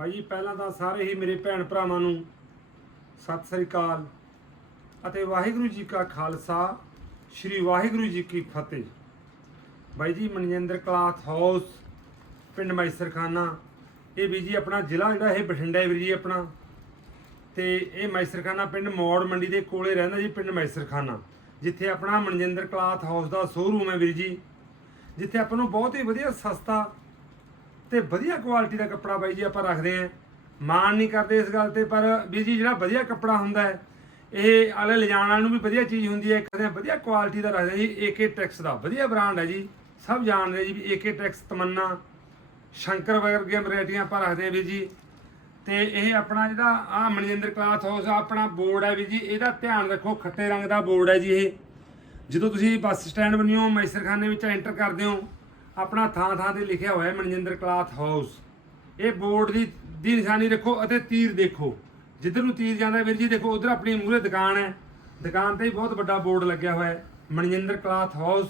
ਭਾਈ ਜੀ, ਪਹਿਲਾਂ ਤਾਂ ਸਾਰੇ ਹੀ ਮੇਰੇ ਭੈਣ ਭਰਾਵਾਂ ਨੂੰ ਸਤਿ ਸ੍ਰੀ ਅਕਾਲ ਅਤੇ ਵਾਹਿਗੁਰੂ ਜੀ ਕਾ ਖਾਲਸਾ, ਸ੍ਰੀ ਵਾਹਿਗੁਰੂ ਜੀ ਕੀ ਫਤਿਹ। ਬਾਈ ਜੀ, ਮਨਜਿੰਦਰ ਕਲਾਥ ਹਾਊਸ, ਪਿੰਡ ਮੈਸਰਖਾਨਾ। ਇਹ ਵੀ ਜੀ ਆਪਣਾ ਜ਼ਿਲ੍ਹਾ ਜਿਹੜਾ ਇਹ ਬਠਿੰਡਾ ਵੀਰ ਜੀ ਆਪਣਾ। ਤੇ ਇਹ ਮੈਸਰਖਾਨਾ ਪਿੰਡ ਮੌੜ ਮੰਡੀ ਦੇ ਕੋਲੇ ਰਹਿੰਦਾ ਜੀ ਪਿੰਡ ਮੈਸਰਖਾਨਾ, ਜਿੱਥੇ ਆਪਣਾ ਮਨਜਿੰਦਰ ਕਲਾਥ ਹਾਊਸ ਦਾ ਸ਼ੋਰੂਮ ਹੈ ਵੀਰ ਜੀ। ਜਿੱਥੇ ਆਪਾਂ ਨੂੰ ਬਹੁਤ ਹੀ ਵਧੀਆ ਸਸਤਾ ਤੇ ਵਧੀਆ ਕੁਆਲਿਟੀ ਦਾ ਕੱਪੜਾ ਬਾਈ ਜੀ ਆਪਾਂ ਰੱਖਦੇ ਆਂ ਮਾਣ ਨਹੀਂ ਕਰਦੇ ਇਸ ਗੱਲ ਤੇ, ਪਰ ਵੀ ਜੀ ਜਿਹੜਾ ਵਧੀਆ ਕੱਪੜਾ ਹੁੰਦਾ ਹੈ, ਇਹ ਆਲੇ ਲਿਜਾਣ ਵਾਲ ਨੂੰ ਵੀ ਵਧੀਆ ਚੀਜ਼ ਹੁੰਦੀ ਹੈ। ਕਹਿੰਦੇ ਵਧੀਆ ਕੁਆਲਿਟੀ ਦਾ ਰੱਖਦੇ ਆ ਜੀ ਏਕੇ ਟੈਕਸ ਦਾ। ਵਧੀਆ ਬ੍ਰਾਂਡ ਹੈ ਜੀ। ਸਭ ਜਾਣਦੇ ਜੀ ਵੀ ਏਕੇ ਟੈਕਸ ਤਮੰਨਾ, ਸ਼ੰਕਰ ਵਰਗੀਆਂ ਵੈਰਾਈਟੀਆਂ ਆਪਾਂ ਰੱਖਦੇ ਆ ਵੀ ਜੀ। ਤੇ ਇਹ ਆਪਣਾ ਜਿਹੜਾ ਆ ਮਨਜਿੰਦਰ ਕਲਾਥ ਹਾਊਸ ਆ, ਆਪਣਾ ਬੋਰਡ ਹੈ ਵੀ ਜੀ, ਇਹਦਾ ਧਿਆਨ ਰੱਖੋ, ਖੱਟੇ ਰੰਗ ਦਾ ਬੋਰਡ ਹੈ ਜੀ ਇਹ। ਜਦੋਂ ਤੁਸੀਂ ਬੱਸ ਸਟੈਂਡ ਬਣਿਓ ਮੈਸਰਖਾਨੇ ਵਿੱਚ ਐਂਟਰ ਕਰਦੇ ਹੋ ਆਪਣਾ ਥਾਂ ਥਾਂ ਤੇ ਲਿਖਿਆ ਹੋਇਆ ਹੈ, ਮਨਜਿੰਦਰ ਕਲਾਥ ਹਾਊਸ। ਇਹ ਬੋਰਡ ਦੀ ਦੀ ਨਿਸ਼ਾਨੀ ਰੱਖੋ ਅਤੇ ਤੀਰ ਦੇਖੋ। ਜਿੱਧਰ ਨੂੰ ਤੀਰ ਜਾਂਦਾ ਵੀਰ ਜੀ ਦੇਖੋ, ਉਧਰ ਆਪਣੀ ਮੂਹਰੇ ਦੁਕਾਨ ਹੈ। ਦੁਕਾਨ ਤੇ ਹੀ ਬਹੁਤ ਵੱਡਾ ਬੋਰਡ ਲੱਗਿਆ ਹੋਇਆ ਹੈ, ਮਨਜਿੰਦਰ ਕਲਾਥ ਹਾਊਸ,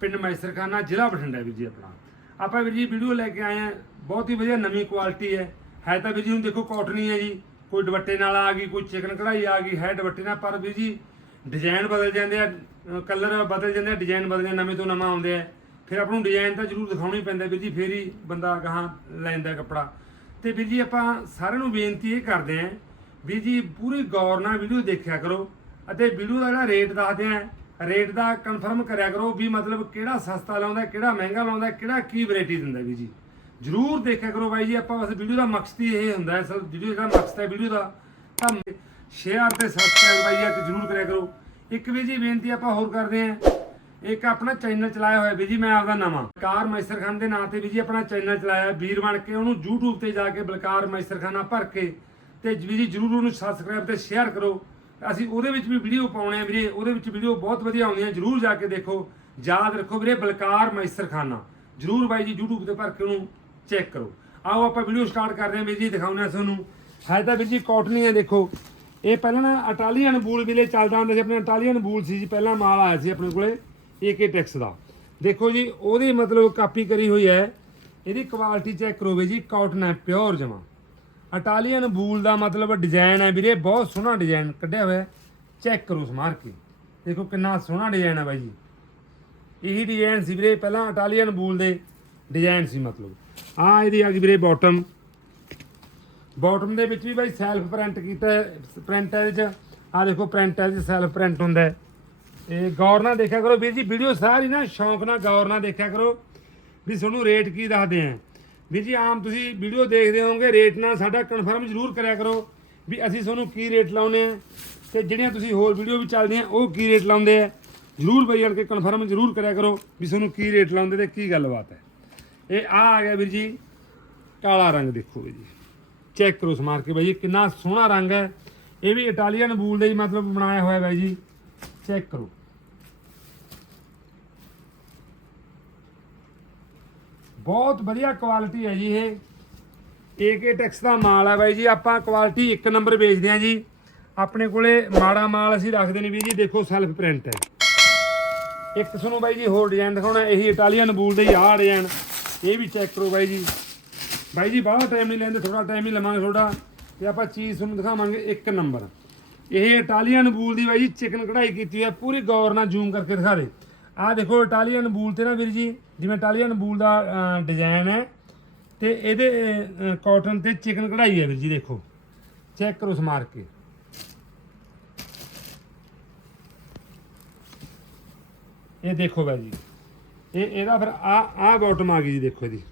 ਪਿੰਡ ਮੈਸਰਖਾਨਾ, ਜ਼ਿਲ੍ਹਾ ਬਠਿੰਡਾ ਵੀਰ ਜੀ ਆਪਣਾ। ਆਪਾਂ ਵੀਰ ਜੀ ਵੀਡੀਓ ਲੈ ਕੇ ਆਏ ਆ ਬਹੁਤ ਹੀ ਵਧੀਆ ਨਵੀਂ ਕੁਆਲਿਟੀ ਹੈ। ਹੈ ਤਾਂ ਵੀਰ ਜੀ ਹੁਣ ਦੇਖੋ ਕਾਟਨੀ ਹੈ ਜੀ, ਕੋਈ ਦੁਪੱਟੇ ਨਾਲ ਆ ਗਈ, ਕੋਈ ਚਿਕਨ ਕਢਾਈ ਆ ਗਈ, ਹੈ ਦੁਪੱਟੇ ਨਾਲ, ਪਰ ਵੀਰ ਜੀ, ਡਿਜ਼ਾਈਨ ਬਦਲ ਜਾਂਦੇ ਆ ਕਲਰ ਬਦਲ ਜਾਂਦੇ ਆ, ਡਿਜ਼ਾਈਨ ਬਦਲ ਨਵੇਂ ਤੋਂ ਨਵਾਂ ਆਉਂਦੇ ਆ। ਫਿਰ ਆਪਾਂ ਨੂੰ ਡਿਜ਼ਾਈਨ ਤਾਂ ਜ਼ਰੂਰ ਦਿਖਾਉਣਾ ਹੀ ਪੈਂਦਾ ਵੀਰ ਜੀ, ਫੇਰ ਹੀ ਬੰਦਾ ਗਾਹਾਂ ਲੈਂਦਾ ਕੱਪੜਾ। ਤੇ ਵੀਰ ਜੀ ਆਪਾਂ ਸਾਰਿਆਂ ਨੂੰ ਬੇਨਤੀ ਇਹ ਕਰਦੇ ਆਂ ਵੀਰ ਜੀ ਪੂਰੀ ਗੌਰ ਨਾਲ ਵੀਡੀਓ ਦੇਖਿਆ ਕਰੋ ਅਤੇ ਵੀਡੀਓ ਦਾ ਜਿਹੜਾ ਰੇਟ ਦੱਸਦੇ ਆਂ ਰੇਟ ਦਾ ਕਨਫਰਮ ਕਰਿਆ ਕਰੋ ਵੀ ਮਤਲਬ ਕਿਹੜਾ ਸਸਤਾ ਲਾਉਂਦਾ, ਕਿਹੜਾ ਮਹਿੰਗਾ ਲਾਉਂਦਾ, ਕਿਹੜਾ ਕੀ ਵੈਰਾਈਟੀ ਦਿੰਦਾ ਵੀਰ ਜੀ। ਜਰੂਰ ਦੇਖਿਆ ਕਰੋ ਬਾਈ ਜੀ, ਆਪਾਂ ਬਸ ਵੀਡੀਓ ਦਾ ਮਕਸਦ ਹੀ ਇਹ ਹੁੰਦਾ ਹੈ, ਸਰ, ਵੀਡੀਓ ਦਾ ਮਕਸਦ ਹੈ ਵੀਡੀਓ ਦਾ। ਤਾਂ ਸ਼ੇਅਰ ਤੇ ਸਬਸਕ੍ਰਾਈਬ ਬਾਈ ਜੀ ਜਰੂਰ ਕਰਿਆ ਕਰੋ। ਇੱਕ ਵੀ ਜੀ ਬੇਨਤੀ ਆਪਾਂ ਹੋਰ ਕਰਦੇ ਆਂ ਇੱਕ ਆਪਣਾ ਚੈਨਲ ਚਲਾਇਆ ਹੋਇਆ ਵੀ ਜੀ ਮੈਂ ਆਪਦਾ ਨਵਾਂ। ਕਾਰ ਮੈਸਰਖਾਨ ਦੇ ਨਾਂ ਤੇ ਵੀ ਜੀ ਆਪਣਾ ਚੈਨਲ ਚਲਾਇਆ ਵੀਰ ਬਣ ਕੇ। ਉਹਨੂੰ YouTube ਤੇ ਜਾ ਕੇ ਬਲਕਾਰ ਮੈਸਰਖਾਨਾ ਭਰ ਕੇ ਤੇ ਵੀ ਜੀ ਜਰੂਰ ਉਹਨੂੰ ਸਬਸਕ੍ਰਾਈਬ ਤੇ ਸ਼ੇਅਰ ਕਰੋ। ਅਸੀਂ ਉਹਦੇ ਵਿੱਚ ਵੀ ਵੀਡੀਓ ਪਾਉਣੇ ਆ ਵੀਰੇ, ਉਹਦੇ ਵਿੱਚ ਵੀਡੀਓ ਬਹੁਤ ਵਧੀਆ ਆਉਂਦੀਆਂ, ਜਰੂਰ ਜਾ ਕੇ ਦੇਖੋ। ਯਾਦ ਰੱਖੋ ਵੀਰੇ, ਬਲਕਾਰ ਮੈਸਰਖਾਨਾ। ਜਰੂਰ ਬਾਈ ਜੀ YouTube ਤੇ ਭਰ ਕੇ ਉਹਨੂੰ ਚੈੱਕ ਕਰੋ। ਆਓ ਆਪਾਂ ਵੀਡੀਓ ਸਟਾਰਟ ਕਰਦੇ ਹਾਂ ਵੀਰ ਜੀ ਦਿਖਾਉਂਦੇ ਹਾਂ ਤੁਹਾਨੂੰ। ਹੈ ਤਾਂ ਵੀਰ ਜੀ ਕਾਟਨੀ ਹੈ ਦੇਖੋ। ਇਹ ਪਹਿਲਾਂ ਨਾ ਇਟਾਲੀਅਨ ਬੂਲ ਵੀਲੇ ਚੱਲਦਾ ਹੁੰਦਾ ਸੀ, ਆਪਣੇ ਇਟਾਲੀਅਨ ਬੂਲ ਸੀ ਜੀ, ਪਹਿਲਾਂ ਮਾਲ ਆਇਆ ਸੀ ਆਪਣੇ ਕੋਲੇ। ਏਕੇ ਟੈਕਸ ਦਾ। ਦੇਖੋ ਜੀ, ਉਹਦੀ ਮਤਲਬ ਕਾਪੀ ਕਰੀ ਹੋਈ ਹੈ। ਇਹਦੀ ਕੁਆਲਿਟੀ ਚੈੱਕ ਕਰੋ ਵੀ ਜੀ ਕਾਟਨ ਹੈ ਪਿਓਰ ਜਮਾ। ਇਟਾਲੀਅਨ ਬੂਲ ਦਾ ਮਤਲਬ ਡਿਜ਼ਾਈਨ ਹੈ ਵੀਰੇ, ਬਹੁਤ ਸੋਹਣਾ ਡਿਜ਼ਾਈਨ ਕੱਢਿਆ ਹੋਇਆ ਚੈੱਕ ਕਰੋ ਸਮਾਰ ਕੇ। ਦੇਖੋ ਕਿੰਨਾ ਸੋਹਣਾ ਡਿਜ਼ਾਈਨ ਹੈ ਬਾਈ ਜੀ। ਇਹੀ ਡਿਜ਼ਾਈਨ ਸੀ ਵੀਰੇ, ਪਹਿਲਾਂ ਇਟਾਲੀਅਨ ਬੂਲ ਦੇ ਡਿਜ਼ਾਈਨ ਸੀ ਮਤਲਬ। ਆ ਇਹਦੀ ਆ ਗਈ ਵੀਰੇ ਬਾਟਮ ਬਾਟਮ ਦੇ ਵਿੱਚ ਵੀ ਬਾਈ ਸੈਲਫ ਪ੍ਰਿੰਟ ਕੀਤਾ ਪ੍ਰਿੰਟ ਹੈ ਇਹਦੇ ਚ। ਆ ਦੇਖੋ ਪ੍ਰਿੰਟ ਹੈ ਜੀ ਸੈਲਫ ਪ੍ਰਿੰਟ ਹੁੰਦਾ ਹੈ। ਇਹ ਗੌਰ ਨਾਲ ਦੇਖਿਆ ਕਰੋ ਵੀਰ ਜੀ ਵੀਡੀਓ ਸਾਰੀ ਨਾ ਸ਼ੌਂਕ ਨਾਲ ਗੌਰ ਨਾਲ ਦੇਖਿਆ ਕਰੋ। ਵੀ ਤੁਹਾਨੂੰ ਰੇਟ ਕੀ ਦੱਸਦੇ ਆ। ਵੀਰ ਜੀ, ਆਮ ਤੁਸੀਂ ਵੀਡੀਓ ਦੇਖਦੇ ਹੋਵੋਗੇ ਰੇਟ ਨਾਲ ਸਾਡਾ ਕਨਫਰਮ ਜ਼ਰੂਰ ਕਰਿਆ ਕਰੋ ਵੀ ਅਸੀਂ ਤੁਹਾਨੂੰ ਕੀ ਰੇਟ ਲਾਉਨੇ ਆ ਤੇ ਜਿਹੜੀਆਂ ਤੁਸੀਂ ਹੋਰ ਵੀਡੀਓ ਵੀ ਚੱਲਦੀਆਂ, ਉਹ ਕੀ ਰੇਟ ਲਾਉਂਦੇ ਆ। ਜ਼ਰੂਰ ਬਈ ਅੜ ਕੇ ਕਨਫਰਮ ਜ਼ਰੂਰ ਕਰਿਆ ਕਰੋ ਵੀ ਤੁਹਾਨੂੰ ਕੀ ਰੇਟ ਲਾਉਂਦੇ ਤੇ ਕੀ ਗੱਲਬਾਤ ਹੈ। ਇਹ ਆ ਆ ਗਿਆ ਵੀਰ ਜੀ, ਕਾਲਾ ਰੰਗ ਦੇਖੋ ਵੀਰ ਜੀ। ਚੈੱਕ ਕਰੋ ਸਮਾਰ ਕੇ ਬਾਈ ਜੀ, ਕਿੰਨਾ ਸੋਹਣਾ ਰੰਗ ਹੈ। ਇਹ ਵੀ ਇਟਾਲੀਅਨ ਬੂਲ ਦੇ ਮਤਲਬ ਬਣਾਇਆ ਹੋਇਆ ਬਾਈ ਜੀ। ਚੈੱਕ ਕਰੋ। ਬਹੁਤ ਵਧੀਆ ਕੁਆਲਿਟੀ ਹੈ ਜੀ ਇਹ। ਏਕੇ ਟੈਕਸ ਦਾ ਮਾਲ ਹੈ ਬਾਈ ਜੀ, ਆਪਾਂ ਕੁਆਲਿਟੀ ਇੱਕ ਨੰਬਰ ਵੇਚਦੇ ਹਾਂ ਜੀ। ਆਪਣੇ ਕੋਲੇ ਮਾੜਾ ਮਾਲ ਅਸੀਂ ਰੱਖਦੇ ਨੇ ਵੀ ਜੀ, ਦੇਖੋ ਸੈਲਫ ਪ੍ਰਿੰਟ ਹੈ। ਇੱਕ ਤੁਹਾਨੂੰ ਬਾਈ ਜੀ, ਹੋਰ ਡਿਜ਼ਾਈਨ ਦਿਖਾਉਣਾ, ਇਹੀ ਇਟਾਲੀਅਨ ਬੂਲ ਦੇ ਹੀ ਆਹ ਡਿਜ਼ਾਈਨ ਇਹ ਵੀ ਚੈੱਕ ਕਰੋ ਬਾਈ ਜੀ। ਬਾਈ ਜੀ, ਬਾਹਲਾ ਟਾਈਮ ਨਹੀਂ ਲੈਂਦੇ ਥੋੜਾ ਟਾਈਮ ਹੀ ਲਵਾਂਗੇ ਥੋੜਾ ਤੇ ਆਪਾਂ ਚੀਜ਼ ਤੁਹਾਨੂੰ ਦਿਖਾਵਾਂਗੇ ਇੱਕ ਨੰਬਰ ਇਹ ਇਟਾਲੀਅਨ ਬੂਲ ਦੀ ਬਾਈ ਜੀ ਚਿਕਨ ਕਢਾਈ ਕੀਤੀ ਹੈ, ਪੂਰੀ ਗੌਰ ਨਾਲ ਜ਼ੂਮ ਕਰਕੇ ਦਿਖਾ ਦੇ। ਆਹ ਦੇਖੋ ਇਟਾਲੀਅਨ ਬੂਲ ਤੇ ਨਾ ਵੀਰ ਜੀ, ਜਿਵੇਂ ਇਟਾਲੀਅਨ ਬੂਲ ਦਾ ਡਿਜ਼ਾਈਨ ਹੈ, ਤੇ ਇਹਦੇ ਕਾਟਨ ਤੇ ਚਿਕਨ ਕਢਾਈ ਹੈ ਵੀਰ ਜੀ ਦੇਖੋ। ਚੈੱਕ ਕਰੋ ਸਮਾਰ ਕੇ। ਇਹ ਦੇਖੋ ਬਾਈ ਜੀ, ਇਹ, ਇਹਦਾ ਫਿਰ ਆ ਆ ਬਾਟਮ ਆ ਗਈ ਜੀ ਦੇਖੋ ਇਹਦੀ।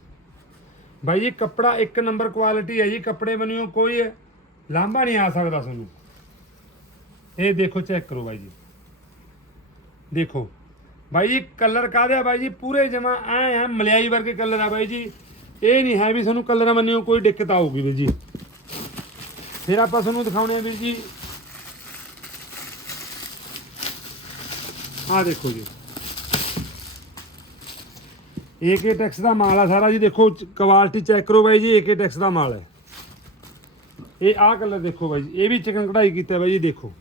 ਬਾਈ ਜੀ, ਕੱਪੜਾ ਇੱਕ ਨੰਬਰ ਕੁਆਲਿਟੀ ਹੈ ਜੀ, ਕੱਪੜੇ ਬਣਿਓ ਕੋਈ ਲਾਂਭਾ ਨਹੀਂ ਆ ਸਕਦਾ ਤੁਹਾਨੂੰ। ਇਹ ਦੇਖੋ ਚੈੱਕ ਕਰੋ ਬਾਈ ਜੀ। ਦੇਖੋ ਬਾਈ ਜੀ, ਕਲਰ ਕਾਹਦੇ ਆ ਬਾਈ ਜੀ? ਪੂਰੇ ਜਮਾ ਐ ਆ, ਮਲਿਆਈ ਵਰਗੇ ਕਲਰ ਆ ਬਾਈ ਜੀ। ਇਹ ਨਹੀਂ ਹੈ ਵੀ ਤੁਹਾਨੂੰ ਕਲਰ ਮੰਨਿਓ ਕੋਈ ਦਿੱਕਤ ਆਊਗੀ ਵੀਰ ਜੀ। ਫਿਰ ਆਪਾਂ ਤੁਹਾਨੂੰ ਦਿਖਾਉਣੇ ਆ ਵੀਰ ਜੀ। ਆ ਦੇਖੋ ਜੀ। ਏਕੇ ਟੈਕਸ ਦਾ ਮਾਲ ਆ ਸਾਰਾ ਜੀ। ਦੇਖੋ ਕੁਆਲਿਟੀ ਚੈੱਕ ਕਰੋ ਬਾਈ ਜੀ ਏਕੇ ਟੈਕਸ ਦਾ ਮਾਲ ਹੈ। ਇਹ ਆਹ ਕਲਰ ਦੇਖੋ ਬਾਈ ਜੀ। ਇਹ ਵੀ ਚਿਕਨ ਕਢਾਈ ਕੀਤਾ ਬਾਈ ਜੀ, ਦੇਖੋ।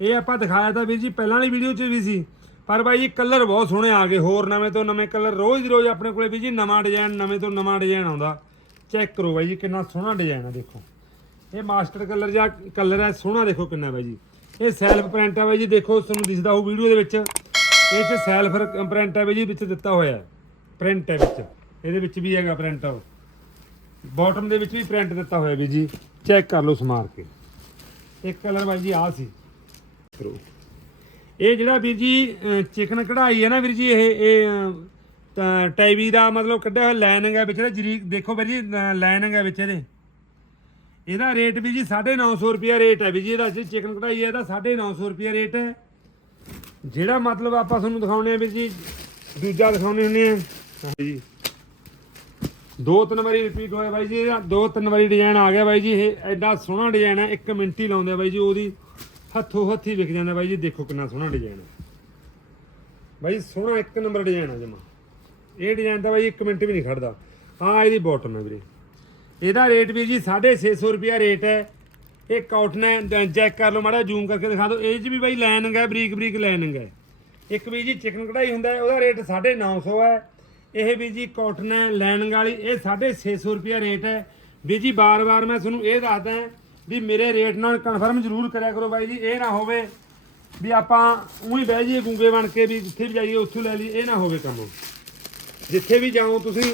ਇਹ ਆਪਾਂ ਦਿਖਾਇਆ ਤਾਂ ਵੀਰ ਜੀ, ਪਹਿਲਾਂ ਵਾਲੀ ਵੀਡੀਓ 'ਚ ਵੀ ਸੀ। ਪਰ ਬਾਈ ਜੀ, ਕਲਰ ਬਹੁਤ ਸੋਹਣੇ ਆ ਗਏ, ਹੋਰ ਨਵੇਂ ਤੋਂ ਨਵੇਂ ਕਲਰ ਰੋਜ਼ ਦੀ ਰੋਜ਼ ਆਪਣੇ ਕੋਲੇ ਵੀ ਜੀ, ਨਵਾਂ ਡਿਜ਼ਾਈਨ ਨਵੇਂ ਤੋਂ ਨਵਾਂ ਡਿਜ਼ਾਈਨ ਆਉਂਦਾ। ਚੈੱਕ ਕਰੋ ਬਾਈ ਜੀ, ਕਿੰਨਾ ਸੋਹਣਾ ਡਿਜ਼ਾਈਨ ਆ, ਦੇਖੋ। ਇਹ ਮਾਸਟਰ ਕਲਰ ਜਾਂ ਕਲਰ ਹੈ, ਸੋਹਣਾ ਦੇਖੋ ਕਿੰਨਾ ਬਾਈ ਜੀ। ਇਹ ਸੈਲਫ ਪ੍ਰਿੰਟ ਆ ਬਾਈ ਜੀ, ਦੇਖੋ, ਤੁਹਾਨੂੰ ਦਿਸਦਾ ਹੋਊ ਵੀਡੀਓ ਦੇ ਵਿੱਚ। ਇਹ ਚ ਸੈਲਫ ਪ੍ਰਿੰਟ ਹੈ ਬਾਈ ਜੀ, ਵਿੱਚ ਦਿੱਤਾ ਹੋਇਆ ਪ੍ਰਿੰਟ ਹੈ ਵਿੱਚ। ਇਹਦੇ ਵਿੱਚ ਵੀ ਹੈਗਾ ਪ੍ਰਿੰਟ ਬਾਟਮ ਦੇ ਵਿੱਚ ਵੀ ਪ੍ਰਿੰਟ ਦਿੱਤਾ ਹੋਇਆ ਵੀ ਜੀ। ਚੈੱਕ ਕਰ ਲਓ ਸਮਾਰ ਕੇ। ਇੱਕ ਕਲਰ ਬਾਈ ਜੀ ਆ ਸੀ। ਕਰੋ। ਇਹ ਜਿਹੜਾ ਵੀਰ ਜੀ ਚਿਕਨ ਕਢਾਈ ਹੈ ਨਾ ਵੀਰ ਜੀ, ਇਹ ਇਹ ਤਾਂ ਟੈਵੀ ਦਾ ਮਤਲਬ ਕੱਢਿਆ ਹੋਇਆ ਲਾਈਨਿੰਗ ਹੈ ਵਿੱਚ ਜਰੀਕ, ਦੇਖੋ ਵੀਰ ਜੀ ਲਾਈਨਿੰਗ ਹੈ ਵਿੱਚ ਇਹਦੇ। ਇਹਦਾ ਰੇਟ ਵੀ ਜੀ 950 ਰੁਪਿਆ ਰੇਟ ਹੈ ਵੀ ਜੀ, ਇਹਦਾ ਚਿਕਨ ਕਢਾਈ ਹੈ, ਇਹਦਾ 950 ਰੁਪਿਆ ਰੇਟ ਹੈ। ਜਿਹੜਾ ਮਤਲਬ ਆਪਾਂ ਤੁਹਾਨੂੰ ਦਿਖਾਉਣੇ ਆ ਵੀਰ ਜੀ, ਦੂਜਾ ਦਿਖਾਉਣੇ ਹੁੰਦੇ ਆ ਹਾਂਜੀ ਦੋ ਤਿੰਨ ਵਾਰੀ ਰਿਪੀਟ ਹੋਇਆ ਬਾਈ ਜੀ ਇਹਦਾ, ਦੋ ਤਿੰਨ ਵਾਰੀ ਡਿਜ਼ਾਈਨ ਆ ਗਿਆ ਬਾਈ ਜੀ, ਇਹ ਐਡਾ ਸੋਹਣਾ ਡਿਜ਼ਾਈਨ ਹੈ, ਇੱਕ ਮਿੰਟ ਹੀ ਲਾਉਂਦੇ ਆ ਬਾਈ ਜੀ ਉਹਦੀ। ਹੱਥੋਂ ਹੱਥੀ ਵਿਕ ਜਾਂਦਾ ਬਾਈ ਜੀ, ਦੇਖੋ ਕਿੰਨਾ ਸੋਹਣਾ ਡਿਜ਼ਾਈਨ ਹੈ। ਬਾਈ ਸੋਹਣਾ ਇੱਕ ਨੰਬਰ ਡਿਜ਼ਾਈਨ ਹੈ ਜਮਾ। ਇਹ ਡਿਜ਼ਾਈਨ ਤਾਂ ਬਾਈ ਇੱਕ ਮਿੰਟ ਵੀ ਨਹੀਂ ਖੜਦਾ। ਆ ਇਹਦੀ ਬਾਟਮ ਹੈ ਵੀਰੇ। ਇਹਦਾ ਰੇਟ ਵੀ ਜੀ 650 ਰੁਪਿਆ ਰੇਟ ਹੈ। ਇਹ ਕਾਟਨ ਹੈ ਚੈੱਕ ਕਰ ਲਓ ਮਾੜਾ ਜ਼ੂਮ ਕਰਕੇ ਦਿਖਾ ਦਿਓ। ਇਹ 'ਚ ਵੀ ਬਾਈ ਲਾਈਨਿੰਗ ਹੈ, ਬਰੀਕ ਬਰੀਕ ਲਾਈਨਿੰਗ ਹੈ। ਇੱਕ ਵੀ ਜੀ ਚਿਕਨ ਕਢਾਈ ਹੁੰਦਾ ਹੈ, ਉਹਦਾ ਰੇਟ 950 ਹੈ। ਇਹ ਵੀ ਜੀ ਕਾਟਨ ਹੈ ਲਾਈਨਿੰਗ ਵਾਲੀ, ਇਹ 650 ਰੁਪਿਆ ਰੇਟ ਹੈ। ਵੀ ਜੀ ਬਾਰ-ਬਾਰ ਮੈਂ ਤੁਹਾਨੂੰ ਇਹ ਦੱਸਦਾ ਵੀ ਮੇਰੇ ਰੇਟ ਨਾਲ ਕਨਫਰਮ ਜ਼ਰੂਰ ਕਰਿਆ ਕਰੋ ਬਾਈ ਜੀ, ਇਹ ਨਾ ਹੋਵੇ ਵੀ ਆਪਾਂ ਉਹੀ ਬਹਿ ਜਾਈਏ ਗੁੰਗੇ ਬਣ ਕੇ ਵੀ ਜਿੱਥੇ ਵੀ ਜਾਈਏ, ਉੱਥੋਂ ਲੈ ਲਈਏ, ਇਹ ਨਾ ਹੋਵੇ ਕੰਮ। ਜਿੱਥੇ ਵੀ ਜਾਓ ਤੁਸੀਂ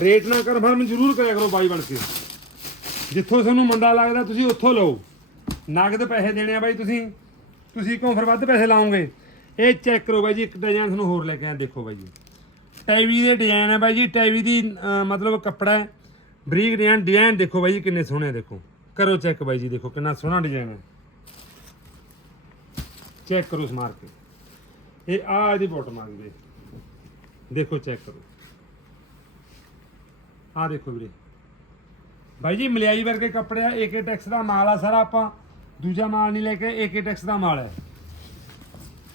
ਰੇਟ ਨਾਲ ਕਨਫਰਮ ਜ਼ਰੂਰ ਕਰਿਆ ਕਰੋ ਬਾਈ ਬਣ ਕੇ। ਜਿੱਥੋਂ ਤੁਹਾਨੂੰ ਮੰਦਾ ਲੱਗਦਾ, ਤੁਸੀਂ ਉੱਥੋਂ ਲਓ। ਨਗਦ ਪੈਸੇ ਦੇਣੇ ਆ ਬਾਈ ਤੁਸੀਂ ਤੁਸੀਂ ਕਿਉਂ ਫਿਰ ਵੱਧ ਪੈਸੇ ਲਾਓਗੇ? ਇਹ ਚੈੱਕ ਕਰੋ ਬਾਈ ਜੀ, ਇੱਕ ਡਿਜ਼ਾਈਨ ਤੁਹਾਨੂੰ ਹੋਰ ਲੈ ਕੇ ਆਇਆ, ਦੇਖੋ ਬਾਈ ਜੀ। ਟੈਵੀ ਦੇ ਡਿਜ਼ਾਈਨ ਹੈ ਬਾਈ ਜੀ, ਟੈਵੀ ਦੀ ਮਤਲਬ ਕੱਪੜਾ ਹੈ, ਬਰੀਕ ਡਿਜ਼ਾਈਨ ਡਿਜ਼ਾਈਨ ਦੇਖੋ ਬਾਈ ਜੀ ਕਿੰਨੇ ਸੋਹਣੇ ਦੇਖੋ। ਕਰੋ ਚੈੱਕ ਬਾਈ ਜੀ, ਦੇਖੋ ਕਿੰਨਾ ਸੋਹਣਾ ਡਿਜ਼ਾਈਨ ਹੈ। ਚੈੱਕ ਕਰੋ ਸਮਾਰ ਕੇ ਇਹ ਆ ਇਹਦੀ ਬੋਟਮ ਆ ਗਈ ਦੇਖੋ ਚੈੱਕ ਕਰੋ। ਆ ਦੇਖੋ ਵੀਰੇ। ਬਾਈ ਜੀ, ਮਲਿਆਈ ਵਰਗੇ ਕੱਪੜੇ ਆ ਏਕੇ ਟੈਕਸ ਦਾ ਮਾਲ ਆ ਸਾਰਾ ਆਪਾਂ। ਦੂਜਾ ਮਾਲ ਨਹੀਂ ਲੈ ਕੇ ਏਕੇ ਟੈਕਸ ਦਾ ਮਾਲ ਹੈ।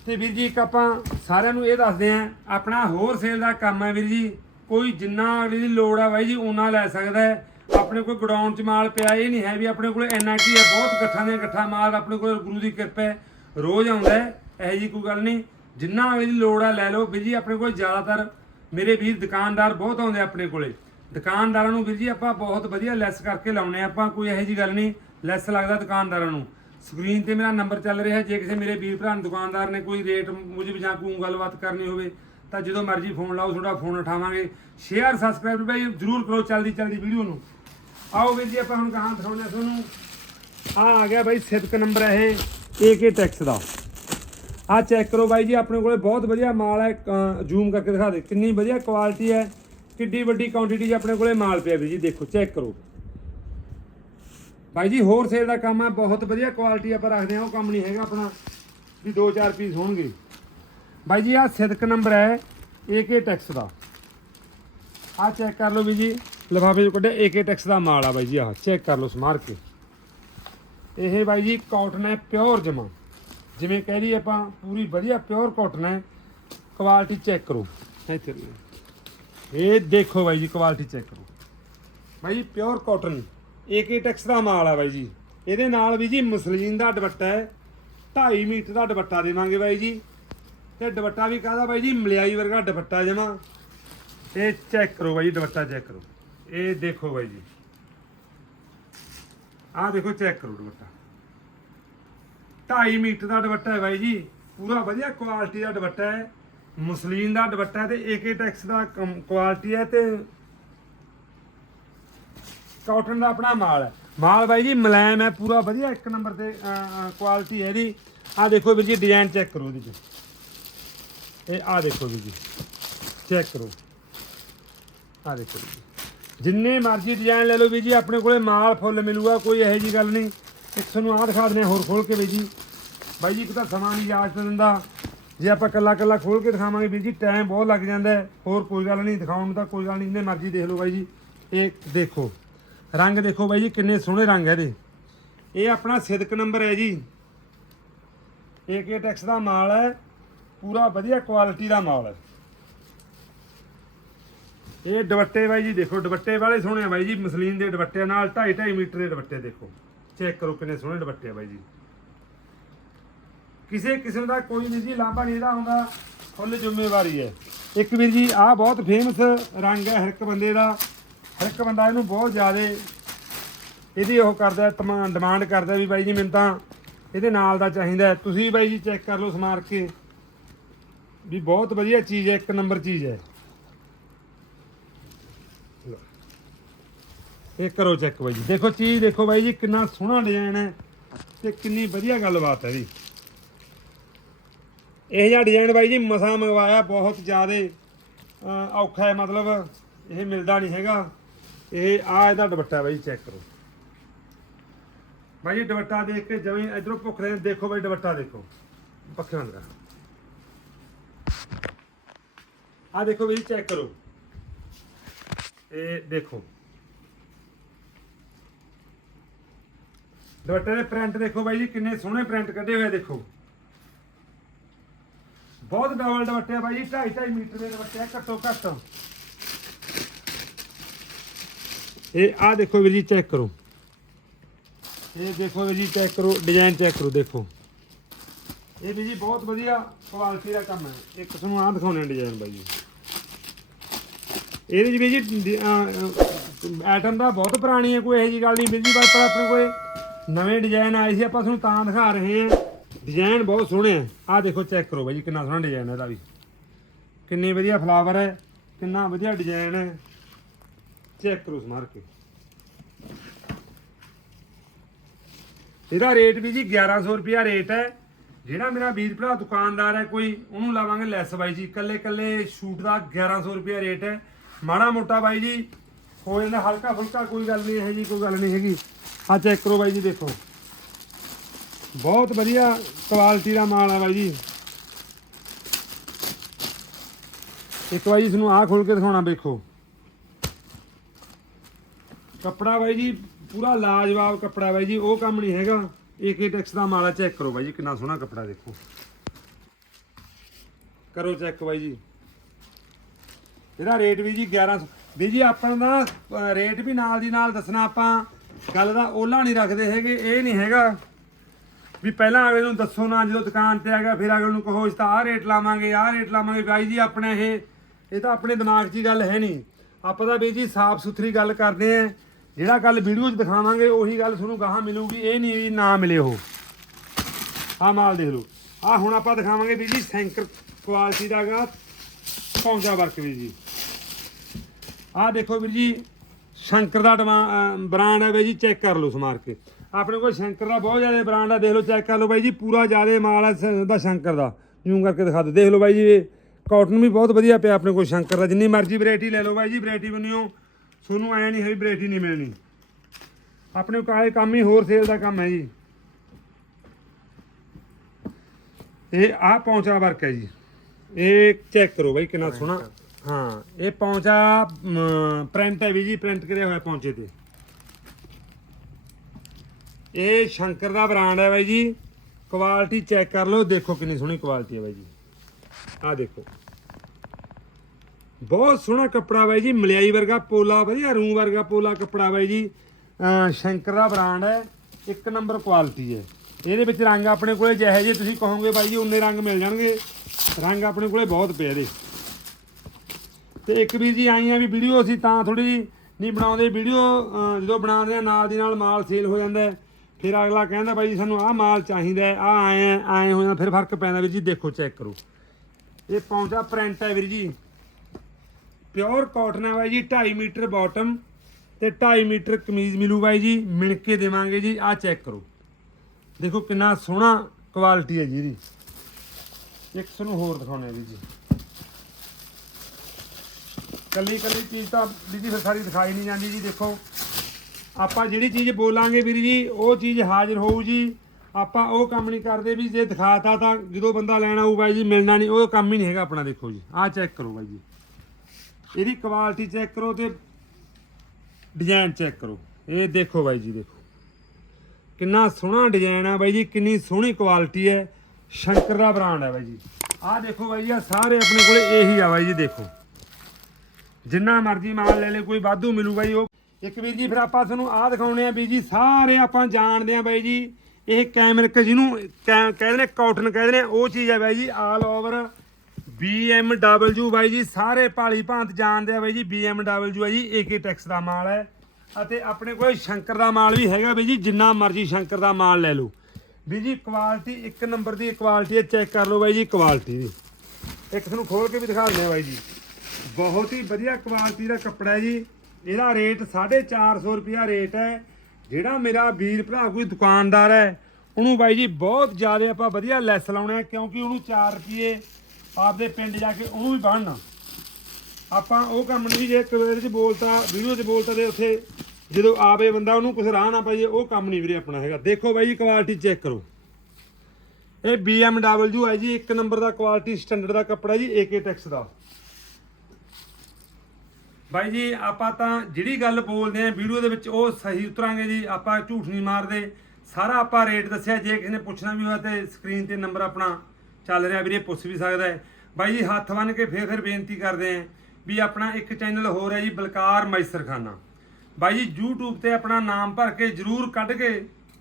ਤੇ ਵੀਰ ਜੀ, ਇੱਕ ਆਪਾਂ ਸਾਰਿਆਂ ਨੂੰ ਇਹ ਦੱਸਦੇ ਆਂ ਆਪਣਾ ਹੋਰ ਸੇਲ ਦਾ ਕੰਮ ਹੈ ਵੀਰ ਜੀ। ਕੋਈ ਜਿੰਨਾ ਅਗਲੀ ਦੀ ਲੋੜ ਆ ਬਾਈ ਜੀ ਉਹਨਾਂ ਲੈ ਸਕਦਾ ਹੈ। ਆਪਣੇ ਕੋਲ ਗਡਾਉਣ 'ਚ ਮਾਲ ਪਿਆ, ਇਹ ਨਹੀਂ ਹੈ ਵੀ ਆਪਣੇ ਕੋਲ ਇੰਨਾ ਕੀ ਹੈ, ਬਹੁਤ ਇਕੱਠਾ ਦੇ ਇਕੱਠਾ ਮਾਲ ਆਪਣੇ ਕੋਲ ਗੁਰੂ ਦੀ ਕਿਰਪਾ ਹੈ, ਰੋਜ਼ ਆਉਂਦਾ ਹੈ, ਇਹੋ ਜੀ ਕੋਈ ਗੱਲ ਨਹੀਂ। ਜਿੰਨਾ ਅਗਲੀ ਲੋੜ ਆ ਲੈ ਲਓ ਵੀਰ ਜੀ, ਆਪਣੇ ਕੋਲ ਜ਼ਿਆਦਾਤਰ ਮੇਰੇ ਵੀਰ ਦੁਕਾਨਦਾਰ ਬਹੁਤ ਆਉਂਦੇ ਆਪਣੇ ਕੋਲੇ। ਦੁਕਾਨਦਾਰਾਂ ਨੂੰ ਵੀਰ ਜੀ, ਆਪਾਂ ਬਹੁਤ ਵਧੀਆ ਲੈਸ ਕਰਕੇ ਲਾਉਣੇ ਆਪਾਂ ਕੋਈ ਇਹੋ ਜੀ ਗੱਲ ਨਹੀਂ, ਲੈਸ ਲੱਗਦਾ ਦੁਕਾਨਦਾਰਾਂ ਨੂੰ। ਸਕਰੀਨ ਤੇ ਮੇਰਾ ਨੰਬਰ ਚੱਲ ਰਿਹਾ ਜੇ ਕਿਸੇ ਮੇਰੇ ਵੀਰ ਭਰਾ ਨੂੰ ਦੁਕਾਨਦਾਰ ਨੇ ਕੋਈ ਰੇਟ ਮੁਝੇ ਜਾਂ ਕੋਈ ਗੱਲਬਾਤ ਕਰਨੀ ਹੋਵੇ, ਤਾਂ ਜਦੋਂ ਮਰਜ਼ੀ ਫੋਨ ਲਾਓ, ਤੁਹਾਡਾ ਫੋਨ ਉਠਾਵਾਂਗੇ। ਸ਼ੇਅਰ ਸਬਸਕ੍ਰਾਈਬ ਬਾਈ, ਜਰੂਰ ਕਰੋ ਚਲਦੀ ਚਲਦੀ ਵੀਡੀਓ ਨੂੰ। ਆਓ ਵੀਰ ਜੀ, ਆਪਾਂ ਹੁਣ ਕਹਾਂ ਦਿਖਾਉਂਦੇ ਹਾਂ ਤੁਹਾਨੂੰ। ਆ ਆ ਗਿਆ ਬਾਈ ਸਿਦਕ ਨੰਬਰ ਹੈ ਇਹ ਏਕੇ ਟੈਕਸ ਦਾ। ਆ ਚੈੱਕ ਕਰੋ ਬਾਈ ਜੀ, ਆਪਣੇ ਕੋਲੇ ਬਹੁਤ ਵਧੀਆ ਮਾਲ ਹੈ ਜ਼ੂਮ ਕਰਕੇ ਦਿਖਾ ਦੇ। ਕਿੰਨੀ ਵਧੀਆ ਕੁਆਲਿਟੀ ਹੈ, ਕਿੱਡੀ ਵੱਡੀ ਕੁਆਂਟੀਟੀ 'ਚ ਆਪਣੇ ਕੋਲੇ ਮਾਲ ਪਿਆ ਵੀਰ ਜੀ, ਦੇਖੋ ਚੈੱਕ ਕਰੋ। ਬਾਈ ਜੀ, ਹੋਰ ਸੇਲ ਦਾ ਕੰਮ ਹੈ, ਬਹੁਤ ਵਧੀਆ ਕੁਆਲਿਟੀ ਆਪਾਂ ਰੱਖਦੇ ਹਾਂ, ਉਹ ਕੰਮ ਨਹੀਂ ਹੈਗਾ ਆਪਣਾ, ਵੀ 2-4 ਪੀਸ ਹੋਣਗੇ। ਬਾਈ ਜੀ ਆ ਸਿਦਕ ਨੰਬਰ ਹੈ ਏਕੇ ਟੈਕਸ ਦਾ। ਆ ਚੈੱਕ ਕਰ ਲਓ ਵੀ ਜੀ। ਲਿਫਾਫੇ ਚੋਂ ਕੱਢਿਆ ਏਕੇ ਟੈਕਸ ਦਾ ਮਾਲ ਆ ਬਾਈ ਜੀ ਆਹ ਚੈੱਕ ਕਰ ਲਓ ਸਮਾਰ ਕੇ। ਇਹ ਬਾਈ ਜੀ ਕਾਟਨ ਹੈ ਪਿਓਰ ਜਮਾ। ਜਿਵੇਂ ਕਹਿ ਰਹੀ ਆਪਾਂ ਪੂਰੀ ਵਧੀਆ ਪਿਓਰ ਕਾਟਨ ਹੈ। ਕੁਆਲਿਟੀ ਚੈੱਕ ਕਰੋ। ਇੱਥੇ। ਇਹ ਦੇਖੋ ਬਾਈ ਜੀ ਕੁਆਲਿਟੀ ਚੈੱਕ ਕਰੋ। ਬਾਈ ਜੀ ਪਿਓਰ ਕਾਟਨ ਏਕੇ ਟੈਕਸ ਦਾ ਮਾਲ ਆ ਬਾਈ ਜੀ। ਇਹਦੇ ਨਾਲ ਵੀ ਜੀ ਮਸਲੀਨ ਦਾ ਦੁਪੱਟਾ ਹੈ। 2.5 ਮੀਟਰ ਦਾ ਦੁਪੱਟਾ ਦੇਵਾਂਗੇ ਬਾਈ ਜੀ। ਤੇ ਦੁਪੱਟਾ ਵੀ ਕਾਹਦਾ ਬਾਈ ਜੀ? ਮਲਿਆਈ ਵਰਗਾ ਦੁਪੱਟਾ ਜਮਾ। ਇਹ ਚੈੱਕ ਕਰੋ ਬਾਈ ਦੁਪੱਟਾ ਚੈੱਕ ਕਰੋ। ਇਹ ਦੇਖੋ ਬਾਈ ਜੀ। ਆਹ ਦੇਖੋ ਚੈੱਕ ਕਰੋ ਦੁਪੱਟਾ। 2.5 ਮੀਟਰ ਦਾ ਦੁਪੱਟਾ ਹੈ ਬਾਈ ਜੀ। ਪੂਰਾ ਵਧੀਆ ਕੁਆਲਿਟੀ ਦਾ ਦੁਪੱਟਾ ਹੈ। ਮੁਸਲੀਨ ਦਾ ਦੁਪੱਟਾ ਹੈ ਤੇ ਏਕੇ ਟੈਕਸ ਦਾ ਕੁਆਲਿਟੀ ਹੈ ਤੇ ਕਾਟਨ ਦਾ ਆਪਣਾ ਮਾਲ ਹੈ। ਮਾਲ ਬਾਈ ਜੀ ਮੁਲਾਇਮ ਹੈ, ਪੂਰਾ ਵਧੀਆ ਇੱਕ ਨੰਬਰ ਤੇ ਕੁਆਲਿਟੀ ਹੈ ਇਹਦੀ। ਆ ਦੇਖੋ ਵੀਰ ਜੀ ਡਿਜ਼ਾਈਨ ਚੈੱਕ ਕਰੋ ਇਹਦੇ 'ਚ ਇਹ ਆ ਦੇਖੋ ਵੀਰ ਜੀ। ਚੈੱਕ ਕਰੋ। ਆ ਦੇਖੋ ਵੀਰ ਜੀ। ਜਿੰਨੇ ਮਰਜ਼ੀ ਡਿਜ਼ਾਈਨ ਲੈ ਲਓ ਵੀਰ ਜੀ, ਆਪਣੇ ਕੋਲੇ ਮਾਲ ਫੁੱਲ ਮਿਲੂਗਾ, ਕੋਈ ਇਹੋ ਜੀ ਗੱਲ ਨਹੀਂ। ਇੱਕ ਤੁਹਾਨੂੰ ਆਹ ਦਿਖਾ ਦਿੰਦੇ ਹਾਂ ਹੋਰ ਖੋਲ ਕੇ ਵੀਰ ਜੀ। ਬਾਈ ਜੀ, ਇੱਕ ਤਾਂ ਸਮਾਂ ਨਹੀਂ ਇਜਾਜ਼ਤ ਦਿੰਦਾ ਜੇ ਆਪਾਂ ਕੱਲਾ ਕੱਲਾ ਖੋਲ ਕੇ ਦਿਖਾਵਾਂਗੇ ਵੀਰ ਜੀ ਟਾਈਮ ਬਹੁਤ ਲੱਗ ਜਾਂਦਾ ਹੋਰ ਕੋਈ ਗੱਲ ਨਹੀਂ, ਦਿਖਾਉਣ ਨੂੰ ਤਾਂ ਕੋਈ ਗੱਲ ਨਹੀਂ, ਜਿੰਨੇ ਮਰਜ਼ੀ ਦੇਖ ਲਓ ਬਾਈ ਜੀ। ਇਹ ਦੇਖੋ, ਰੰਗ ਦੇਖੋ ਬਾਈ ਜੀ, ਕਿੰਨੇ ਸੋਹਣੇ ਰੰਗ ਹੈ ਇਹਦੇ। ਇਹ ਆਪਣਾ ਸਿਦਕ ਨੰਬਰ ਹੈ ਜੀ। ਏਕੇ ਟੈਕਸ ਦਾ ਮਾਲ ਹੈ, ਪੂਰਾ ਵਧੀਆ ਕੁਆਲਿਟੀ ਦਾ ਮਾਲ ਹੈ। ਇਹ ਦੁਪੱਟੇ ਬਾਈ ਜੀ ਦੇਖੋ, ਦੁਪੱਟੇ ਵਾਲੇ ਸੋਹਣੇ ਆ ਬਾਈ ਜੀ, ਮਸਲੀਨ ਦੇ ਦੁਪੱਟਿਆਂ ਨਾਲ 2.5 2.5 ਮੀਟਰ ਦੇ ਦੁਪੱਟੇ ਦੇਖੋ। ਚੈੱਕ ਕਰੋ ਕਿੰਨੇ ਸੋਹਣੇ ਦੁਪੱਟੇ ਆ ਬਾਈ ਜੀ। ਕਿਸੇ ਕਿਸਮ ਦਾ ਕੋਈ ਨਹੀਂ ਜੀ, ਲਾਂਭਾ ਨਹੀਂ ਇਹਦਾ ਹੁੰਦਾ, ਫੁੱਲ ਜ਼ਿੰਮੇਵਾਰੀ ਹੈ। ਇੱਕ ਵੀਰ ਜੀ, ਆਹ ਬਹੁਤ ਫੇਮਸ ਰੰਗ ਹੈ ਹਰ ਇੱਕ ਬੰਦੇ ਦਾ। ਹਰ ਇੱਕ ਬੰਦਾ ਇਹਨੂੰ ਬਹੁਤ ਜ਼ਿਆਦਾ ਇਹਦੀ ਉਹ ਕਰਦਾ ਡਿਮਾਂਡ ਕਰਦਾ ਵੀ ਬਾਈ ਜੀ ਮੈਨੂੰ ਤਾਂ ਇਹਦੇ ਨਾਲ ਦਾ ਚਾਹੀਦਾ ਤੁਸੀਂ ਬਾਈ ਜੀ ਚੈੱਕ ਕਰ ਲਓ ਸਮਾਰ ਕੇ ਵੀ ਬਹੁਤ ਵਧੀਆ ਚੀਜ਼ ਹੈ, ਇੱਕ ਨੰਬਰ ਚੀਜ਼ ਹੈ। ਇਹ ਕਰੋ ਚੈੱਕ ਬਾਈ ਜੀ। ਦੇਖੋ ਚੀਜ਼ ਦੇਖੋ ਬਾਈ ਜੀ, ਕਿੰਨਾ ਸੋਹਣਾ ਡਿਜ਼ਾਈਨ ਹੈ ਤੇ ਕਿੰਨੀ ਵਧੀਆ ਗੱਲਬਾਤ ਹੈ ਜੀ। ਇਹ ਜਿਹਾ ਡਿਜ਼ਾਈਨ ਬਾਈ ਜੀ ਮਸਾ ਮੰਗਵਾਇਆ, ਬਹੁਤ ਜ਼ਿਆਦਾ ਔਖਾ ਹੈ, ਮਤਲਬ ਇਹ ਮਿਲਦਾ ਨਹੀਂ ਹੈਗਾ। ਇਹ ਆ ਇਹਦਾ ਦੁਪੱਟਾ ਬਾਈ ਚੈੱਕ ਕਰੋ। ਬਾਈ ਜੀ, ਦੁਪੱਟਾ ਦੇਖ ਕੇ ਜਿਵੇਂ ਇਧਰੋਂ ਭੁੱਖ ਰਹੇ ਦੇਖੋ ਬਾਈ ਦੁਪੱਟਾ ਦੇਖੋ। ਪੱਖੇ ਬੰਦ ਕਰ ਆ ਦੇਖੋ ਬਾਈ ਚੈੱਕ ਕਰੋ। ਇਹ ਦੇਖੋ। ਦੁਪੱਟੇ ਦੇ ਪ੍ਰਿੰਟ ਦੇਖੋ ਬਾਈ ਜੀ, ਕਿੰਨੇ ਸੋਹਣੇ ਪ੍ਰਿੰਟ ਕੱਢੇ ਹੋਏ ਦੇਖੋ। ਬਹੁਤ ਡਬਲ ਦੁਪੱਟੇ ਆ ਬਾਈ ਜੀ 2.5 2.5 ਮੀਟਰ ਦੇ ਦੁਪੱਟੇ ਆ, ਘੱਟੋ ਘੱਟ। ਇਹ ਆ ਦੇਖੋ ਵੀਰ ਜੀ ਚੈੱਕ ਕਰੋ। ਇਹ ਦੇਖੋ ਵੀਰ ਜੀ ਚੈੱਕ ਕਰੋ ਡਿਜ਼ਾਈਨ ਚੈੱਕ ਕਰੋ, ਦੇਖੋ। ਇਹ ਵੀ ਜੀ ਬਹੁਤ ਵਧੀਆ ਕੁਆਲਿਟੀ ਦਾ ਕੰਮ ਹੈ। ਇੱਕ ਤੁਹਾਨੂੰ ਆਹ ਦਿਖਾਉਣੇ ਡਿਜ਼ਾਈਨ ਬਾਈ ਜੀ। ਇਹਦੇ ਵਿੱਚ ਵੀ ਜੀ ਆਈਟਮ ਦਾ ਬਹੁਤ ਪੁਰਾਣੀ ਹੈ, ਕੋਈ ਇਹੋ ਜੀ ਗੱਲ ਨਹੀਂ ਵੀਰ ਬਸ ਆਪਣੇ ਕੋਲੇ ਨਵੇਂ ਡਿਜ਼ਾਈਨ ਆਏ ਸੀ, ਆਪਾਂ ਤੁਹਾਨੂੰ ਤਾਂ ਦਿਖਾ ਰਹੇ ਹਾਂ। ਡਿਜ਼ਾਈਨ ਬਹੁਤ ਸੋਹਣੇ ਆ। ਆਹ ਦੇਖੋ ਚੈੱਕ ਕਰੋ ਬਾਈ ਜੀ, ਕਿੰਨਾ ਸੋਹਣਾ ਡਿਜ਼ਾਈਨ ਹੈ ਇਹਦਾ ਵੀ। ਕਿੰਨੇ ਵਧੀਆ ਫਲਾਵਰ ਹੈ ਕਿੰਨਾ ਵਧੀਆ ਡਿਜ਼ਾਈਨ ਹੈ ਚੈੱਕ ਕਰੋ ਸਮਾਰ ਕੇ। ਇਹਦਾ ਰੇਟ ਵੀ ਜੀ 1100 ਰੁਪਿਆ ਰੇਟ ਹੈ ਜਿਹੜਾ ਮੇਰਾ ਵੀਰ ਭਰਾ ਦੁਕਾਨਦਾਰ ਹੈ, ਕੋਈ ਉਹਨੂੰ ਲਾਵਾਂਗੇ ਲੈਸ ਬਾਈ ਜੀ। ਕੱਲੇ ਕੱਲੇ ਸ਼ੂਟ ਦਾ 1100 ਰੁਪਿਆ ਰੇਟ ਹੈ ਮਾੜਾ ਮੋਟਾ ਬਾਈ ਜੀ, ਹੋ ਜਾਂਦਾ ਹਲਕਾ ਫੁਲਕਾ ਕੋਈ ਗੱਲ ਨਹੀਂ ਹੈ ਜੀ ਕੋਈ ਗੱਲ ਨਹੀਂ ਹੈਗੀ। ਆ ਚੈੱਕ ਕਰੋ ਬਾਈ ਜੀ ਦੇਖੋ। ਬਹੁਤ ਵਧੀਆ ਕੁਆਲਿਟੀ ਦਾ ਮਾਲ ਆ ਬਾਈ ਜੀ। ਇੱਕ ਵਾਰੀ ਇਸ ਨੂੰ ਆਹ ਖੋਲ ਕੇ ਦਿਖਾਉਣਾ ਵੇਖੋ। ਕੱਪੜਾ ਬਾਈ ਜੀ, ਪੂਰਾ ਲਾਜਵਾਬ ਕੱਪੜਾ ਬਾਈ ਜੀ, ਉਹ ਕੰਮ ਨਹੀਂ ਹੈਗਾ। ਏਕੇ ਟੈਕਸ ਦਾ ਮਾਲਾ ਚੈੱਕ ਕਰੋ ਬਾਈ ਜੀ, ਕਿੰਨਾ ਸੋਹਣਾ ਕੱਪੜਾ ਦੇਖੋ। ਕਰੋ ਚੈੱਕ ਬਾਈ ਜੀ। ਇਹਦਾ ਰੇਟ ਵੀ ਜੀ 1100 ਵੀ ਜੀ, ਆਪਾਂ ਦਾ ਰੇਟ ਵੀ ਨਾਲ ਦੀ ਨਾਲ ਦੱਸਣਾ ਆਪਾਂ। ਗੱਲ ਦਾ ਓਲਾ ਨਹੀਂ ਰੱਖਦੇ ਹੈਗੇ, ਇਹ ਨਹੀਂ ਹੈਗਾ ਵੀ ਪਹਿਲਾਂ ਅਗਲੇ ਨੂੰ ਦੱਸੋ ਨਾ, ਜਦੋਂ ਦੁਕਾਨ ਤੇ ਆ ਗਿਆ, ਫਿਰ ਅਗਲੇ ਨੂੰ ਕਹੋ ਇਸ ਤਾਂ ਆਹ ਰੇਟ ਲਾਵਾਂਗੇ, ਆਹ ਰੇਟ ਲਾਵਾਂਗੇ, ਬਾਈ ਜੀ ਆਪਣੇ ਇਹ ਇਹ ਤਾਂ ਆਪਣੇ ਦਿਮਾਗ 'ਚ ਹੀ ਗੱਲ ਹੈ ਨਹੀਂ। ਆਪਾਂ ਤਾਂ ਵੀ ਜੀ ਸਾਫ਼ ਸੁਥਰੀ ਗੱਲ ਕਰਦੇ ਆਂ ਜਿਹੜਾ ਗੱਲ ਵੀਡੀਓ 'ਚ ਦਿਖਾਵਾਂਗੇ, ਉਹੀ ਗੱਲ ਤੁਹਾਨੂੰ ਗਾਹਾਂ ਮਿਲੂਗੀ, ਇਹ ਨਹੀਂ ਵੀ ਨਾ ਮਿਲੇ ਉਹ। ਆਹ ਮਾਲ ਦੇਖ ਲਓ। ਆਹ ਹੁਣ ਆਪਾਂ ਦਿਖਾਵਾਂਗੇ ਵੀ ਜੀ ਸੈਂਕਰ ਕੁਆਲਿਟੀ ਦਾ ਗਾ, ਪੌਂਚਾ ਵਰਕ ਵੀ ਜੀ। ਆਹ ਦੇਖੋ ਵੀਰ ਜੀ ਸ਼ੰਕਰ ਦਾ ਬ੍ਰਾਂਡ ਹੈ ਬਾਈ ਜੀ ਚੈੱਕ ਕਰ ਲਓ ਸਮਾਰ ਕੇ। ਆਪਣੇ ਕੋਲ ਸ਼ੰਕਰ ਦਾ ਬਹੁਤ ਜ਼ਿਆਦਾ ਬ੍ਰਾਂਡ ਹੈ, ਦੇਖ ਲਓ ਚੈੱਕ ਕਰ ਲਓ ਬਾਈ ਜੀ, ਪੂਰਾ ਜ਼ਿਆਦਾ ਮਾਲ ਹੈ ਦਾ ਸ਼ੰਕਰ ਦਾ। ਜੂਮ ਕਰਕੇ ਦਿਖਾ ਦਿਓ। ਦੇਖ ਲਓ ਬਾਈ ਜੀ, ਇਹ ਕਾਟਨ ਵੀ ਬਹੁਤ ਵਧੀਆ ਪਿਆ ਆਪਣੇ ਕੋਲ ਸ਼ੰਕਰ ਦਾ। ਜਿੰਨੀ ਮਰਜ਼ੀ ਵੈਰਾਈਟੀ ਲੈ ਲਓ ਬਾਈ ਜੀ ਵੈਰਾਈਟੀ ਬਣਿਓ ਤੁਹਾਨੂੰ ਐ ਨਹੀਂ ਹੈ ਵੀ ਵੈਰਾਈਟੀ ਨਹੀਂ ਮਿਲਣੀ। ਆਪਣੇ ਕੋਲ ਕੰਮ ਹੀ ਹੋਰ ਸੇਲ ਦਾ ਕੰਮ ਹੈ ਜੀ। ਇਹ ਆ ਪੌਂਚਾ ਵਰਕ ਹੈ ਜੀ। ਇਹ ਚੈੱਕ ਕਰੋ ਬਾਈ, ਕਿੰਨਾ ਸੋਹਣਾ। ਹਾਂ, ਇਹ ਪੌਂਚਾ ਪ੍ਰਿੰਟ ਹੈ ਵੀ ਜੀ ਪ੍ਰਿੰਟ ਕਰਿਆ ਹੋਇਆ ਪੌਂਚੇ ਤੇ। ਇਹ ਸ਼ੰਕਰ ਦਾ ਬ੍ਰਾਂਡ ਹੈ ਬਾਈ ਜੀ। ਕੁਆਲਿਟੀ ਚੈੱਕ ਕਰ ਲਓ, ਦੇਖੋ ਕਿੰਨੀ ਸੋਹਣੀ ਕੁਆਲਿਟੀ ਹੈ ਬਾਈ ਜੀ। ਆਹ ਦੇਖੋ। ਬਹੁਤ ਸੋਹਣਾ ਕੱਪੜਾ ਬਾਈ ਜੀ, ਮਲਿਆਈ ਵਰਗਾ ਪੋਲਾ, ਵਧੀਆ ਰੂ ਵਰਗਾ ਪੋਲਾ ਕੱਪੜਾ ਬਾਈ ਜੀ। ਸ਼ੰਕਰ ਦਾ ਬ੍ਰਾਂਡ ਹੈ, ਇੱਕ ਨੰਬਰ ਕੁਆਲਿਟੀ ਹੈ। ਇਹਦੇ ਵਿੱਚ ਰੰਗ ਆਪਣੇ ਕੋਲੇ ਜਿਹੇ ਜਿਹੇ ਤੁਸੀਂ ਕਹੋਗੇ ਬਾਈ ਜੀ, ਉਨੇ ਰੰਗ ਮਿਲ ਜਾਣਗੇ। ਰੰਗ ਆਪਣੇ ਕੋਲੇ ਬਹੁਤ ਪਏ ਦੇ ਤੇ ਇੱਕ ਵੀਰ ਜੀ ਆਈ ਆ ਵੀ ਵੀਡੀਓ ਅਸੀਂ ਤਾਂ ਥੋੜੀ ਨਹੀਂ ਬਣਾਉਂਦੇ। ਵੀਡੀਓ ਜਦੋਂ ਬਣਾਉਂਦੇ ਆ, ਨਾਲ ਦੀ ਨਾਲ ਮਾਲ ਸੇਲ ਹੋ ਜਾਂਦਾ ਫਿਰ ਅਗਲਾ ਕਹਿੰਦਾ ਬਾਈ ਜੀ, ਸਾਨੂੰ ਆਹ ਮਾਲ ਚਾਹੀਦਾ ਹੈ, ਆਹ ਆਏ ਆਏ ਹੋ ਜਾਂਦਾ ਫਿਰ ਫ਼ਰਕ ਪੈਂਦਾ ਵੀਰ ਜੀ, ਦੇਖੋ ਚੈੱਕ ਕਰੋ। ਇਹ ਪੌਂਚਾ ਪ੍ਰਿੰਟ ਹੈ ਵੀਰ ਜੀ। ਪਿਓਰ ਕਾਟਨ ਹੈ ਬਾਈ ਜੀ 2.5 ਮੀਟਰ ਬਾਟਮ ਤੇ 2.5 ਮੀਟਰ ਕਮੀਜ਼ ਮਿਲੂ ਬਾਈ ਜੀ ਮਿਣ ਕੇ ਦੇਵਾਂਗੇ ਜੀ, ਆਹ ਚੈੱਕ ਕਰੋ। ਦੇਖੋ ਕਿੰਨਾ ਸੋਹਣਾ ਕੁਆਲਿਟੀ ਹੈ ਜੀ ਇਹਦੀ। ਇੱਕ ਤੁਹਾਨੂੰ ਹੋਰ ਦਿਖਾਉਣੇ ਵੀਰ ਜੀ। ਕੱਲੀ ਕੱਲੀ ਚੀਜ਼ ਤਾਂ ਵੀਰ ਜੀ ਫਿਰ ਸਾਰੀ ਦਿਖਾਈ ਨਹੀਂ ਜਾਂਦੀ ਜੀ, ਦੇਖੋ। ਆਪਾਂ ਜਿਹੜੀ ਚੀਜ਼ ਬੋਲਾਂਗੇ ਵੀਰ ਜੀ, ਉਹ ਚੀਜ਼ ਹਾਜ਼ਰ ਹੋਊ ਜੀ। ਆਪਾਂ ਉਹ ਕੰਮ ਨਹੀਂ ਕਰਦੇ ਵੀ ਜੇ ਦਿਖਾਤਾ ਤਾਂ ਜਦੋਂ ਬੰਦਾ ਲੈਣਾ ਆਊ ਬਾਈ ਜੀ, ਮਿਲਣਾ ਨਹੀਂ, ਉਹ ਕੰਮ ਹੀ ਨਹੀਂ ਹੈਗਾ ਆਪਣਾ, ਦੇਖੋ ਜੀ। ਆਹ ਚੈੱਕ ਕਰੋ ਬਾਈ ਜੀ। ਇਹਦੀ ਕੁਆਲਿਟੀ ਚੈੱਕ ਕਰੋ ਤੇ ਡਿਜ਼ਾਈਨ ਚੈੱਕ ਕਰੋ। ਇਹ ਦੇਖੋ ਬਾਈ ਜੀ, ਦੇਖੋ। ਕਿੰਨਾ ਸੋਹਣਾ ਡਿਜ਼ਾਈਨ ਆ ਬਾਈ ਜੀ, ਕਿੰਨੀ ਸੋਹਣੀ ਕੁਆਲਿਟੀ ਹੈ। ਸ਼ੰਕਰ ਦਾ ਬ੍ਰਾਂਡ ਹੈ ਬਾਈ ਜੀ। ਆਹ ਦੇਖੋ ਬਾਈ ਜੀ, ਆਹ ਸਾਰੇ ਆਪਣੇ ਕੋਲੇ ਇਹੀ ਆ ਬਾਈ ਜੀ, ਦੇਖੋ। ਜਿੰਨਾ ਮਰਜ਼ੀ ਮਾਲ ਲੈ ਲੈ, ਕੋਈ ਵਾਧੂ ਮਿਲੂਗਾ ਜੀ ਉਹ। ਇੱਕ ਵੀਰ ਜੀ, ਫਿਰ ਆਪਾਂ ਤੁਹਾਨੂੰ ਆਹ ਦਿਖਾਉਣੇ ਆ ਵੀ ਜੀ, ਸਾਰੇ ਆਪਾਂ ਜਾਣਦੇ ਆ ਬਾਈ ਜੀ, ਇਹ ਕੈਮਰਿਕ ਜਿਹਨੂੰ ਕੈ- ਕਹਿੰਦੇ ਨੇ ਕਾਟਨ ਕਹਿੰਦੇ ਨੇ ਉਹ ਚੀਜ਼ ਹੈ ਬਾਈ ਜੀ ਆਲ ਓਵਰ BMW ਬਾਈ ਜੀ, ਸਾਰੇ ਪਾਲੀ ਭਾਂਤ ਜਾਣਦੇ ਆ ਬਾਈ ਜੀ BMW ਹੈ ਜੀ AK ਟੈਕਸ ਦਾ ਮਾਲ ਹੈ। ਅਤੇ ਆਪਣੇ ਕੋਲ ਸ਼ੰਕਰ ਦਾ ਮਾਲ ਵੀ ਹੈਗਾ ਬਾਈ ਜੀ, ਜਿੰਨਾ ਮਰਜ਼ੀ ਸ਼ੰਕਰ ਦਾ ਮਾਲ ਲੈ ਲਓ। ਵੀ ਜੀ ਕੁਆਲਿਟੀ ਇੱਕ ਨੰਬਰ ਦੀ ਕੁਆਲਿਟੀ ਹੈ ਚੈੱਕ ਕਰ ਲਓ ਬਾਈ ਜੀ ਕੁਆਲਿਟੀ ਦੀ। ਇੱਕ ਤੁਹਾਨੂੰ ਖੋਲ ਕੇ ਵੀ ਦਿਖਾ ਦਿੰਦੇ ਆ ਬਾਈ ਜੀ। ਬਹੁਤ ਹੀ ਵਧੀਆ ਕੁਆਲਿਟੀ ਦਾ ਕੱਪੜਾ ਹੈ ਜੀ। ਇਹਦਾ ਰੇਟ 450 ਰੁਪਿਆ ਰੇਟ ਹੈ। ਜਿਹੜਾ ਮੇਰਾ ਵੀਰ ਭਰਾ ਕੋਈ ਦੁਕਾਨਦਾਰ ਹੈ, ਉਹਨੂੰ ਬਾਈ ਜੀ ਬਹੁਤ ਜ਼ਿਆਦਾ ਆਪਾਂ ਵਧੀਆ ਲੈਸ ਲਾਉਣਾ ਕਿਉਂਕਿ ਉਹਨੂੰ 4 ਰੁਪਏ ਆਪਦੇ ਪਿੰਡ ਜਾ ਕੇ ਉਹਨੂੰ ਵੀ ਬਣਨਾ ਆਪਾਂ ਉਹ ਕੰਮ ਨਹੀਂ ਵੀ ਜੇ ਕਵੇਰ 'ਚ ਬੋਲਤਾ, ਵੀਡੀਓ 'ਚ ਬੋਲਤਾ ਤੇ ਉੱਥੇ ਜਦੋਂ ਆਵੇ ਬੰਦਾ ਉਹਨੂੰ ਕੁਝ ਰਾਹ ਨਾ ਪਾਈਏ, ਉਹ ਕੰਮ ਨਹੀਂ ਵੀਰੇ ਆਪਣਾ ਹੈਗਾ। ਦੇਖੋ ਬਾਈ ਜੀ ਕੁਆਲਿਟੀ ਚੈੱਕ ਕਰੋ। ਇਹ BMW ਹੈ ਜੀ, ਇੱਕ ਨੰਬਰ ਦਾ ਕੁਆਲਿਟੀ ਸਟੈਂਡਰਡ ਦਾ ਕੱਪੜਾ ਜੀ AK ਟੈਕਸ ਦਾ। ਬਾਈ ਜੀ, ਆਪਾਂ ਤਾਂ ਜਿਹੜੀ ਗੱਲ ਬੋਲਦੇ ਆਂ ਵੀਡੀਓ ਦੇ ਵਿੱਚ, ਉਹ ਸਹੀ ਉਤਰਾਂਗੇ ਜੀ। ਆਪਾਂ ਝੂਠ ਨਹੀਂ ਮਾਰਦੇ। ਸਾਰਾ ਆਪਾਂ ਰੇਟ ਦੱਸਿਆ, ਜੇ ਕਿਸੇ ਨੇ ਪੁੱਛਣਾ ਵੀ ਹੋਇਆ ਤੇ ਸਕਰੀਨ ਤੇ ਨੰਬਰ ਆਪਣਾ ਚੱਲ ਰਿਹਾ, ਵੀਰੇ, ਪੁੱਛ ਵੀ ਸਕਦਾ ਹੈ। ਬਾਈ ਜੀ, ਹੱਥ ਬੰਨ ਕੇ ਫੇਰ ਫਿਰ ਬੇਨਤੀ ਕਰਦੇ ਆਂ ਵੀ ਆਪਣਾ ਇੱਕ ਚੈਨਲ ਹੋਰ ਹੈ ਜੀ, ਬਲਕਾਰ ਮੈਸਰਖਾਨਾ। ਬਾਈ ਜੀ, YouTube ਤੇ ਆਪਣਾ ਨਾਮ ਭਰ ਕੇ ਜਰੂਰ ਕੱਢ ਕੇ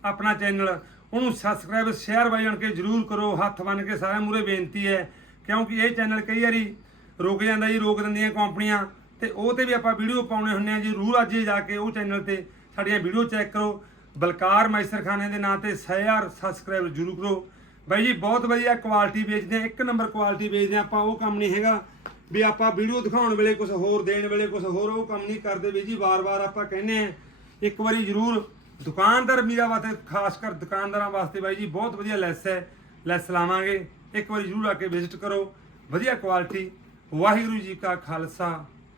ਆਪਣਾ ਚੈਨਲ ਉਹਨੂੰ ਸਬਸਕ੍ਰਾਈਬ ਸ਼ੇਅਰ ਬਾਈ ਬਣ ਕੇ ਜਰੂਰ ਕਰੋ। ਹੱਥ ਬੰਨ ਕੇ ਸਾਰਿਆਂ ਮੂਰੇ ਬੇਨਤੀ ਹੈ, ਕਿਉਂਕਿ ਇਹ ਚੈਨਲ ਕਈ ਵਾਰੀ ਰੁਕ ਜਾਂਦਾ ਜੀ, ਰੋਕ ਦਿੰਦੀਆਂ ਕੰਪਨੀਆਂ। ਤੇ ਉਹ ਤੇ ਵੀ ਆਪਾਂ ਵੀਡੀਓ ਪਾਉਣੇ ਹੁੰਦੇ ਆ ਜੀ। ਰੂਰ ਅੱਜ ਜਾ ਕੇ ਉਹ ਚੈਨਲ ਤੇ ਸਾਡੀਆਂ ਵੀਡੀਓ ਚੈੱਕ ਕਰੋ। ਬਲਕਾਰ ਮੈਸਰਖਾਨੇ ਦੇ ਨਾਂ ਤੇ 6000 ਸਬਸਕ੍ਰਾਈਬ ਜਰੂਰ ਕਰੋ। ਬਾਈ ਜੀ, ਬਹੁਤ ਵਧੀਆ ਕੁਆਲਿਟੀ ਵੇਚਦੇ ਆ ਇੱਕ ਨੰਬਰ ਕੁਆਲਿਟੀ ਵੇਚਦੇ ਆ ਆਪਾਂ ਉਹ ਕੰਮ ਨਹੀਂ ਹੈਗਾ ਵੀ ਆਪਾਂ ਵੀਡੀਓ ਦਿਖਾਉਣ ਵੇਲੇ ਕੁਝ ਹੋਰ, ਦੇਣ ਵੇਲੇ ਕੁਝ ਹੋਰ, ਉਹ ਕੰਮ ਨਹੀਂ ਕਰਦੇ ਵੀ ਜੀ। ਵਾਰ-ਵਾਰ ਆਪਾਂ ਕਹਿੰਦੇ ਆ ਇੱਕ ਵਾਰੀ ਜਰੂਰ ਦੁਕਾਨਦਾਰ ਮੀਰਾ ਵਾਸਤੇ, ਖਾਸ ਕਰ ਦੁਕਾਨਦਾਰਾਂ ਵਾਸਤੇ ਬਾਈ ਜੀ, ਬਹੁਤ ਵਧੀਆ ਲੈਸ ਹੈ। ਲੈਸ ਲਾਵਾਂਗੇ। ਇੱਕ ਵਾਰੀ ਜਰੂਰ ਆ ਕੇ ਵਿਜ਼ਿਟ ਕਰੋ। ਵਧੀਆ ਕੁਆਲਿਟੀ ਵਾਹਿਗੁਰੂ ਜੀ ਕਾ ਖਾਲਸਾ।